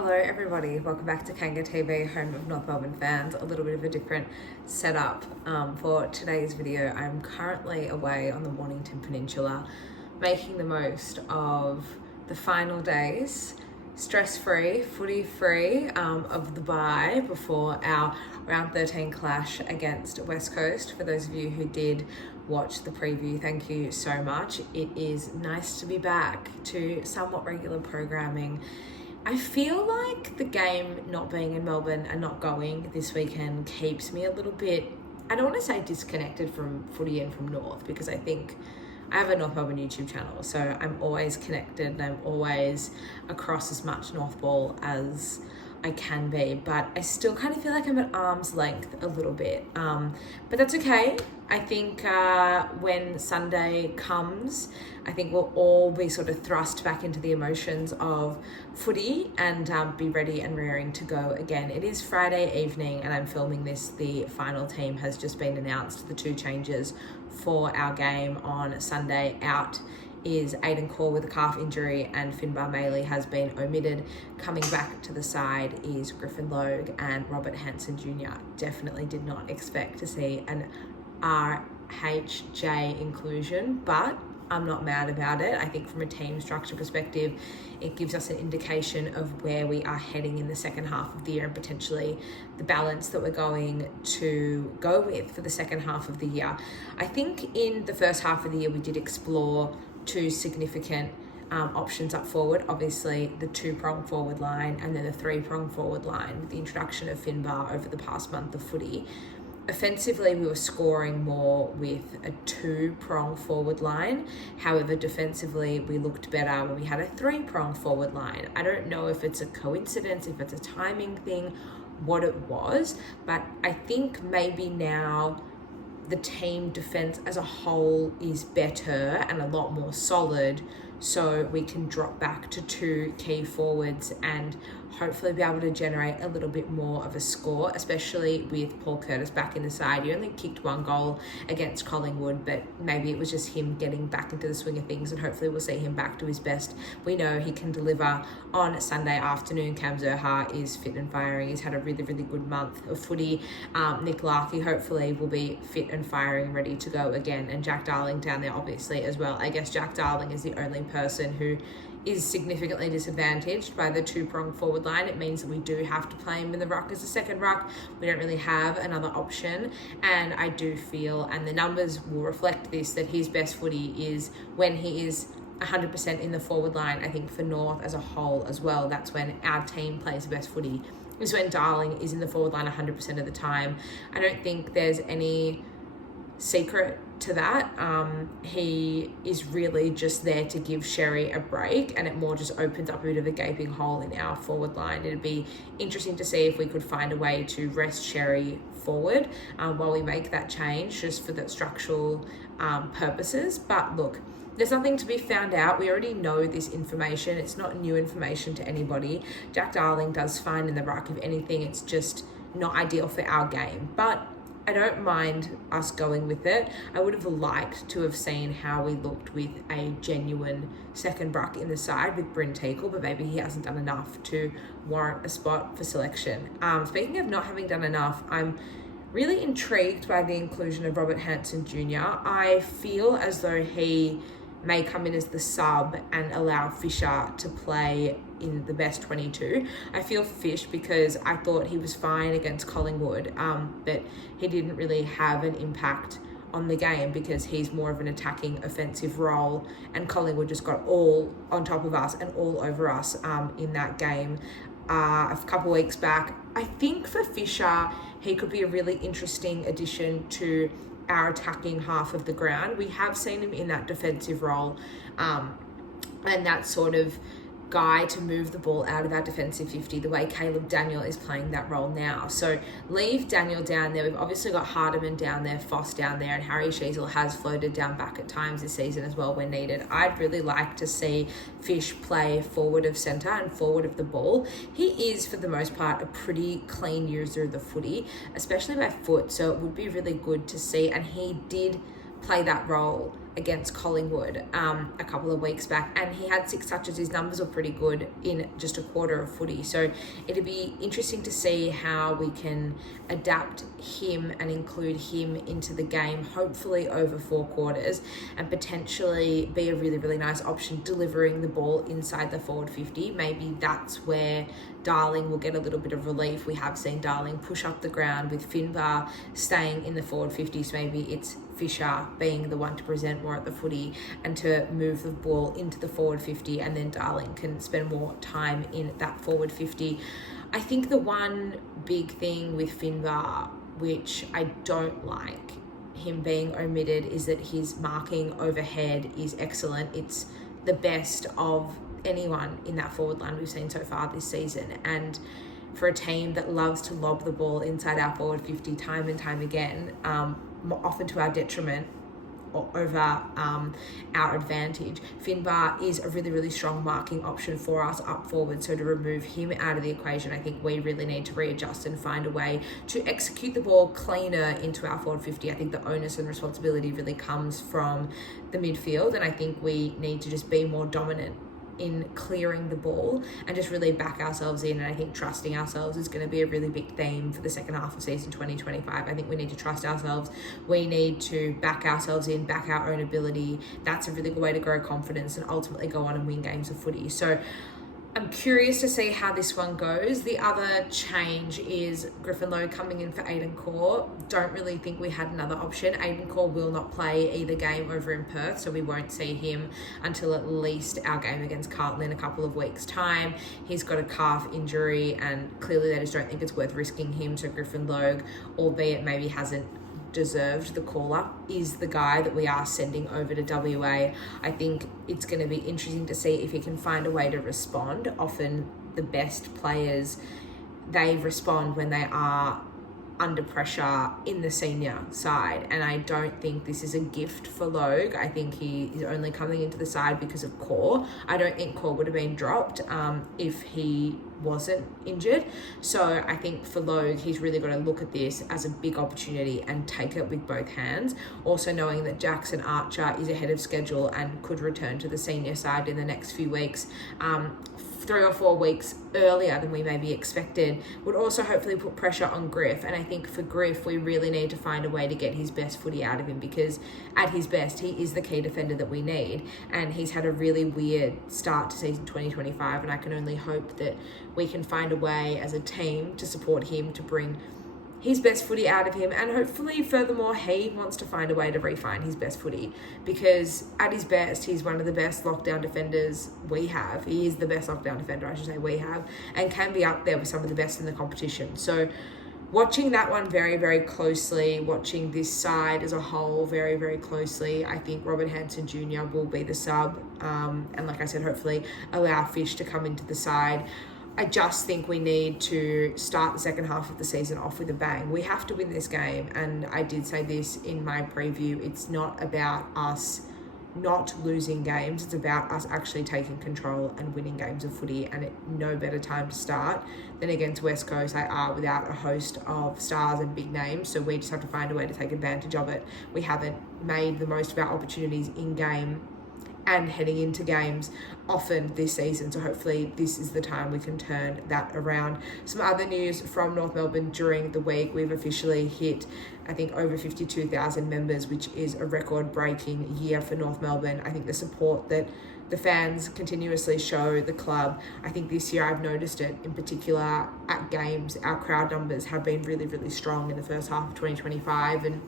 Hello everybody, welcome back to Kanga TV, home of North Melbourne fans. A little bit of a different setup for today's video. I'm currently away on the Mornington Peninsula, making the most of the final days, stress-free, footy-free of the bye before our round 13 clash against West Coast. For those of you who did watch the preview, thank you so much. It is nice to be back to somewhat regular programming. I feel like the game not being in Melbourne and not going this weekend keeps me a little bit, I don't want to say disconnected from footy and from North, because I think I have a North Melbourne YouTube channel, so I'm always connected and I'm always across as much North ball as I can be, but I still kind of feel like I'm at arm's length a little bit, but that's okay. I think when Sunday comes, I think we'll all be sort of thrust back into the emotions of footy and be ready and raring to go again. It is Friday evening and I'm filming this. The final team has just been announced. The two changes for our game on Sunday out is Aidan Core with a calf injury and Finbar Maley has been omitted. Coming back to the side is Griffin Logue and Robert Hansen Jr. Definitely did not expect to see an RHJ inclusion, but I'm not mad about it. I think from a team structure perspective, it gives us an indication of where we are heading in the second half of the year and potentially the balance that we're going to go with for the second half of the year. I think in the first half of the year, we did explore two significant options up forward. Obviously, the two-prong forward line and then the three-prong forward line with the introduction of Finbar over the past month of footy. Offensively, we were scoring more with a two-prong forward line. However, defensively, we looked better when we had a three-prong forward line. I don't know if it's a coincidence, if it's a timing thing, what it was, but I think maybe now the team defense as a whole is better and a lot more solid, so we can drop back to two key forwards and hopefully be able to generate a little bit more of a score, especially with Paul Curtis back in the side. He only kicked one goal against Collingwood, but maybe it was just him getting back into the swing of things, and hopefully we'll see him back to his best. We know he can deliver on Sunday afternoon. Cam Zurhaar is fit and firing. He's had a really, really good month of footy. Nick Larkey hopefully will be fit and firing, ready to go again, and Jack Darling down there obviously as well. I guess Jack Darling is the only person who is significantly disadvantaged by the two-prong forward line. It means that we do have to play him in the ruck as a second ruck. We don't really have another option, and I do feel, and the numbers will reflect this, that his best footy is when he is 100% in the forward line. I think for North as a whole as well, that's when our team plays the best footy, is when Darling is in the forward line 100% of the time. I don't think there's any secret to that. He is really just there to give Sherry a break, and it more just opens up a bit of a gaping hole in our forward line. It'd be interesting to see if we could find a way to rest Sherry forward while we make that change, just for the structural purposes. But look, there's nothing to be found out. We already know this information. It's not new information to anybody. Jack Darling does fine in the ruck. If anything, it's just not ideal for our game, but I don't mind us going with it. I would have liked to have seen how we looked with a genuine second ruck in the side with Bryn Teakle, but maybe he hasn't done enough to warrant a spot for selection. Speaking of not having done enough, I'm really intrigued by the inclusion of Robert Hansen Jr. I feel as though he may come in as the sub and allow Fisher to play in the best 22. I feel Fish because I thought he was fine against Collingwood, but he didn't really have an impact on the game because he's more of an attacking offensive role, and Collingwood just got all on top of us and all over us in that game a couple weeks back. I think for Fisher, he could be a really interesting addition to our attacking half of the ground. We have seen him in that defensive role and that sort of guy to move the ball out of our defensive 50, the way Caleb Daniel is playing that role now. So leave Daniel down there. We've obviously got Hardiman down there, Foss down there, and Harry Sheasel has floated down back at times this season as well when needed. I'd really like to see Fish play forward of centre and forward of the ball. He is, for the most part, a pretty clean user of the footy, especially by foot, so it would be really good to see, and he did play that role against Collingwood a couple of weeks back, and he had 6 touches. His numbers were pretty good in just a quarter of footy. So it'd be interesting to see how we can adapt him and include him into the game, hopefully over 4 quarters, and potentially be a really, really nice option delivering the ball inside the forward 50. Maybe that's where Darling will get a little bit of relief. We have seen Darling push up the ground with Finbar staying in the forward 50, so maybe it's Fisher being the one to present more at the footy and to move the ball into the forward 50, and then Darling can spend more time in that forward 50. I think the one big thing with Finbar, which I don't like him being omitted, is that his marking overhead is excellent. It's the best of anyone in that forward line we've seen so far this season, and for a team that loves to lob the ball inside our forward 50 time and time again, often to our detriment or over our advantage, Finbar is a really, really strong marking option for us up forward. So to remove him out of the equation, I think we really need to readjust and find a way to execute the ball cleaner into our forward 50. I think the onus and responsibility really comes from the midfield, and I think we need to just be more dominant in clearing the ball and just really back ourselves in. And I think trusting ourselves is going to be a really big theme for the second half of season 2025. I think we need to trust ourselves. We need to back ourselves in, back our own ability. That's a really good way to grow confidence and ultimately go on and win games of footy. So I'm curious to see how this one goes. The other change is Griffin Logue coming in for Aidan Corr. Don't really think we had another option. Aidan Corr will not play either game over in Perth, so we won't see him until at least our game against Carlton in a couple of weeks' time. He's got a calf injury, and clearly they just don't think it's worth risking him. So Griffin Logue, albeit maybe hasn't deserved the call-up, is the guy that we are sending over to WA. I think it's going to be interesting to see if he can find a way to respond. Often the best players, they respond when they are under pressure in the senior side, and I don't think this is a gift for Logue. I think he is only coming into the side because of Corr. I don't think Corr would have been dropped if he wasn't injured. So I think for Logue, he's really got to look at this as a big opportunity and take it with both hands. Also knowing that Jackson Archer is ahead of schedule and could return to the senior side in the next few weeks, 3 or 4 weeks earlier than we maybe expected, would also hopefully put pressure on Griff. And I think for Griff, we really need to find a way to get his best footy out of him, because at his best, he is the key defender that we need. And he's had a really weird start to season 2025, and I can only hope that we can find a way as a team to support him to bring his best footy out of him, and hopefully furthermore he wants to find a way to refine his best footy, because at his best he's one of the best lockdown defenders we have. He is the best lockdown defender, I should say, we have, and can be up there with some of the best in the competition. So watching that one very, very closely, watching this side as a whole very, very closely. I think Robert Hansen Jr. will be the sub, and like I said, hopefully allow Fish to come into the side. I just think we need to start the second half of the season off with a bang. We have to win this game, and I did say this in my preview. It's not about us not losing games. It's about us actually taking control and winning games of footy, and no better time to start than against West Coast. They are without a host of stars and big names, so we just have to find a way to take advantage of it. We haven't made the most of our opportunities in game and heading into games often this season, so hopefully this is the time we can turn that around. Some other news from North Melbourne during the week: we've officially hit, I think, over 52,000 members, which is a record-breaking year for North Melbourne. I think the support that the fans continuously show the club, I think this year I've noticed it in particular at games. Our crowd numbers have been really, really strong in the first half of 2025, and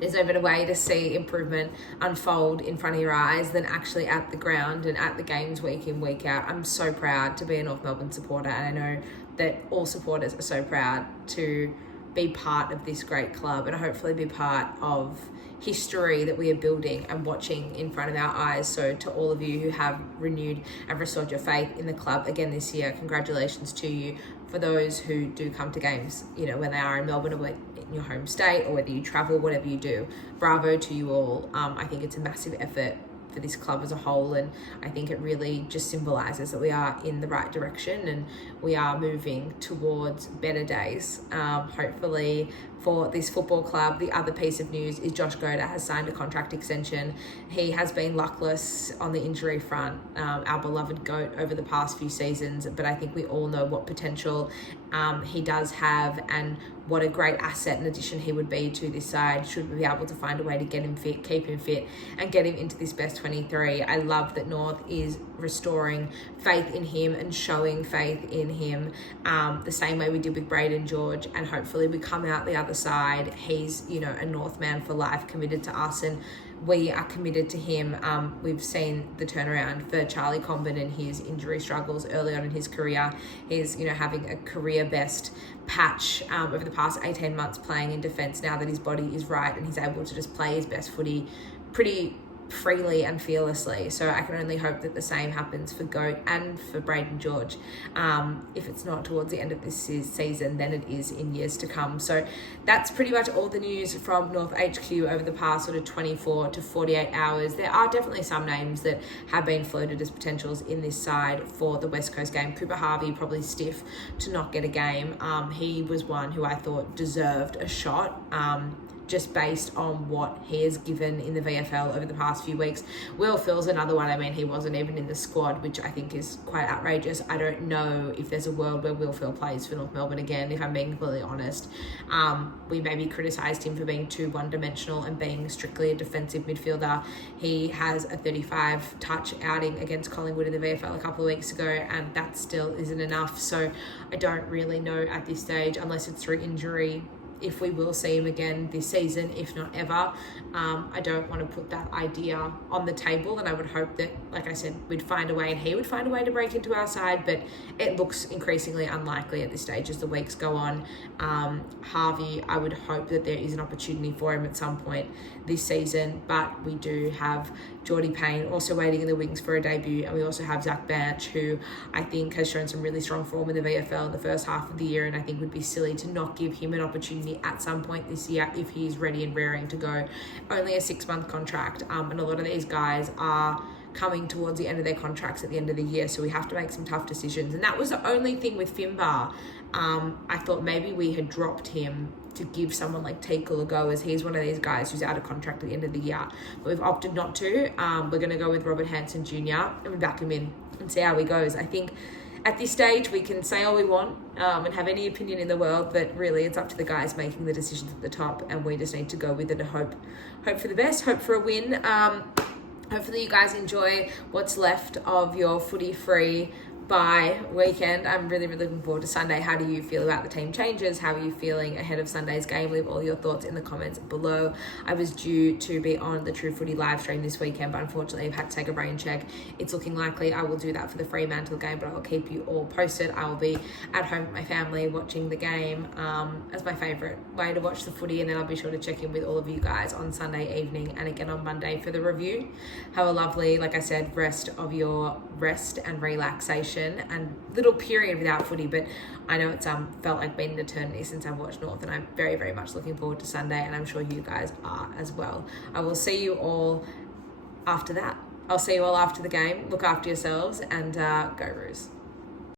there's no better way to see improvement unfold in front of your eyes than actually at the ground and at the games week in, week out. I'm so proud to be a North Melbourne supporter, and I know that all supporters are so proud to be part of this great club and hopefully be part of history that we are building and watching in front of our eyes. So to all of you who have renewed and restored your faith in the club again this year, congratulations to you. For those who do come to games, when they are in Melbourne or in your home state, or whether you travel, whatever you do, bravo to you all. I think it's a massive effort for this club as a whole, and I think it really just symbolises that we are in the right direction and we are moving towards better days. Hopefully for this football club. The other piece of news is Josh Goda has signed a contract extension. He has been luckless on the injury front, our beloved GOAT, over the past few seasons, but I think we all know what potential he does have and what a great asset and addition he would be to this side should we be able to find a way to get him fit, keep him fit, and get him into this best 23. I love that North is restoring faith in him and showing faith in him the same way we did with Braden George, and hopefully we come out the other side. He's, a North man for life, committed to us, and we are committed to him. We've seen the turnaround for Charlie Comben and his injury struggles early on in his career. He's, having a career best patch over the past 18 months playing in defence now that his body is right and he's able to just play his best footy pretty freely and fearlessly. So I can only hope that the same happens for Goat and for Braden George. If it's not towards the end of this season, then it is in years to come. So that's pretty much all the news from North HQ over the past sort of 24 to 48 hours. There are definitely some names that have been floated as potentials in this side for the West Coast game. Cooper Harvey probably stiff to not get a game. He was one who I thought deserved a shot. Just based on what he has given in the VFL over the past few weeks. Will Phil's another one. I mean, he wasn't even in the squad, which I think is quite outrageous. I don't know if there's a world where Will Phil plays for North Melbourne again, if I'm being completely honest. We maybe criticised him for being too one-dimensional and being strictly a defensive midfielder. He has a 35 touch outing against Collingwood in the VFL a couple of weeks ago, and that still isn't enough. So I don't really know at this stage, unless it's through injury, if we will see him again this season, if not ever. I don't want to put that idea on the table, and I would hope that, like I said, we'd find a way and he would find a way to break into our side, but it looks increasingly unlikely at this stage as the weeks go on. Harvey, I would hope that there is an opportunity for him at some point this season, but we do have Geordie Payne also waiting in the wings for a debut, and we also have Zach Banch, who I think has shown some really strong form in the VFL in the first half of the year, and I think would be silly to not give him an opportunity at some point this year if he's ready and raring to go. Only a 6-month contract, and a lot of these guys are coming towards the end of their contracts at the end of the year, so we have to make some tough decisions. And that was the only thing with Finbar. I thought maybe we had dropped him to give someone like Teakle a go, as he's one of these guys who's out of contract at the end of the year, but we've opted not to. We're going to go with Robert Hanson Jr. and we back him in and see how he goes. I think at this stage we can say all we want and have any opinion in the world, but really it's up to the guys making the decisions at the top, and we just need to go with it and hope for the best, hope for a win. Hopefully you guys enjoy what's left of your footy free bye weekend. I'm really looking forward to Sunday. How do you feel about the team changes? How are you feeling ahead of Sunday's game? Leave all your thoughts in the comments below. I was due to be on the True Footy live stream this weekend, but unfortunately I've had to take a brain check. It's looking likely I will do that for the Fremantle game, but I will keep you all posted. I will be at home with my family watching the game as my favourite way to watch the footy, and then I'll be sure to check in with all of you guys on Sunday evening and again on Monday for the review. Have a lovely, like I said, rest and relaxation and little period without footy, but I know it's felt like been an eternity since I've watched North, and I'm very much looking forward to Sunday, and I'm sure you guys are as well. I will see you all after that. I'll see you all after the game. Look after yourselves and go Roos.